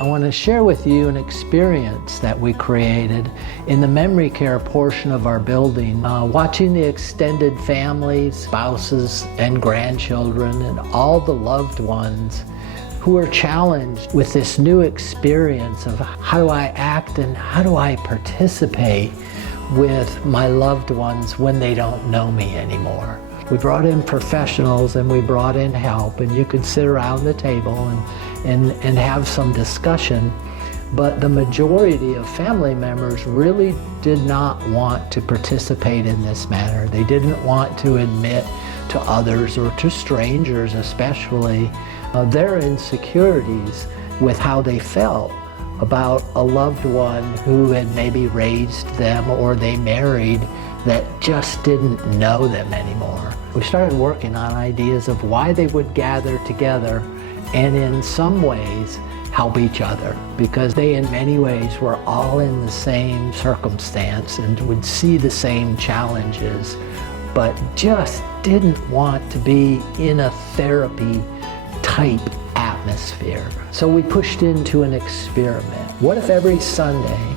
I want to share with you an experience that we created in the memory care portion of our building, watching the extended families, spouses, and grandchildren, and all the loved ones who are challenged with this new experience of how do I act and how do I participate with my loved ones when they don't know me anymore. We brought in professionals and we brought in help, and you could sit around the table and have some discussion, but the majority of family members really did not want to participate in this manner. They didn't want to admit to others, or to strangers especially, their insecurities with how they felt about a loved one who had maybe raised them or they married that just didn't know them anymore. We started working on ideas of why they would gather together and in some ways help each other, because they in many ways were all in the same circumstance and would see the same challenges, but just didn't want to be in a therapy type atmosphere. So we pushed into an experiment. What if every Sunday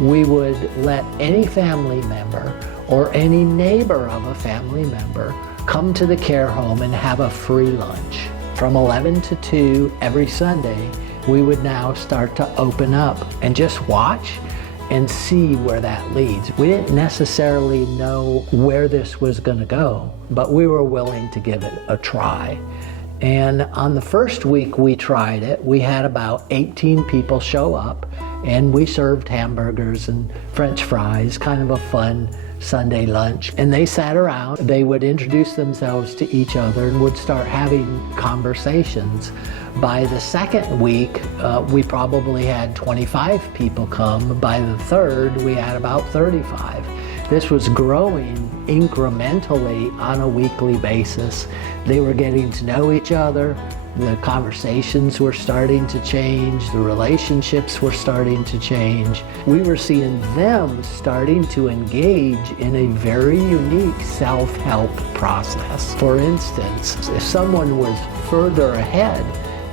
we would let any family member or any neighbor of a family member come to the care home and have a free lunch? From 11 to 2 every Sunday, we would now start to open up and just watch and see where that leads. We didn't necessarily know where this was going to go, but we were willing to give it a try. And on the first week we tried it, we had about 18 people show up, and we served hamburgers and French fries, kind of a fun Sunday lunch. And they sat around, they would introduce themselves to each other and would start having conversations. By the second week, we probably had 25 people come. By the third, we had about 35. This was growing incrementally on a weekly basis. They were getting to know each other. The conversations were starting to change. The relationships were starting to change. We were seeing them starting to engage in a very unique self-help process. For instance, if someone was further ahead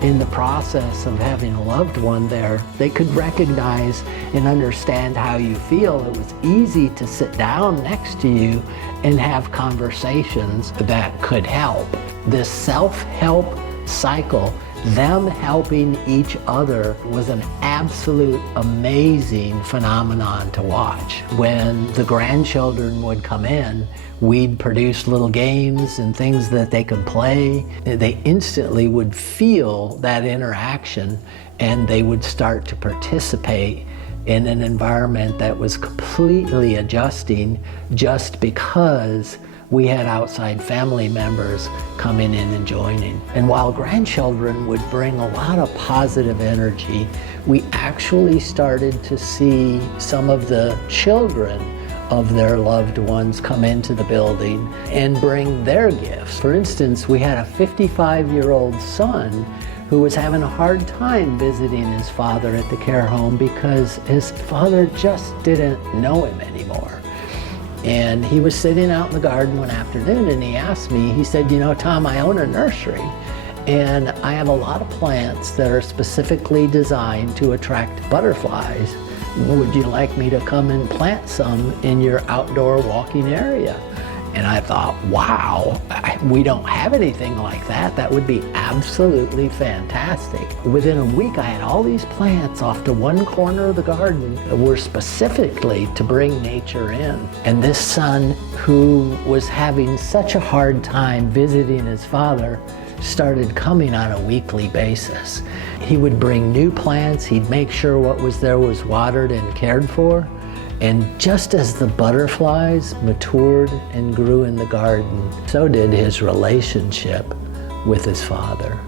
in the process of having a loved one there, they could recognize and understand how you feel. It was easy to sit down next to you and have conversations that could help. This self-help cycle, them helping each other, was an absolute amazing phenomenon to watch. When the grandchildren would come in, we'd produce little games and things that they could play. They instantly would feel that interaction, and they would start to participate in an environment that was completely adjusting just because we had outside family members coming in and joining. And while grandchildren would bring a lot of positive energy, we actually started to see some of the children of their loved ones come into the building and bring their gifts. For instance, we had a 55-year-old son who was having a hard time visiting his father at the care home because his father just didn't know him anymore. And he was sitting out in the garden one afternoon and he asked me, he said, you know, Tom, I own a nursery and I have a lot of plants that are specifically designed to attract butterflies. Would you like me to come and plant some in your outdoor walking area? And I thought, wow, we don't have anything like that. That would be absolutely fantastic. Within a week, I had all these plants off to one corner of the garden that were specifically to bring nature in. And this son, who was having such a hard time visiting his father, started coming on a weekly basis. He would bring new plants. He'd make sure what was there was watered and cared for. And just as the butterflies matured and grew in the garden, so did his relationship with his father.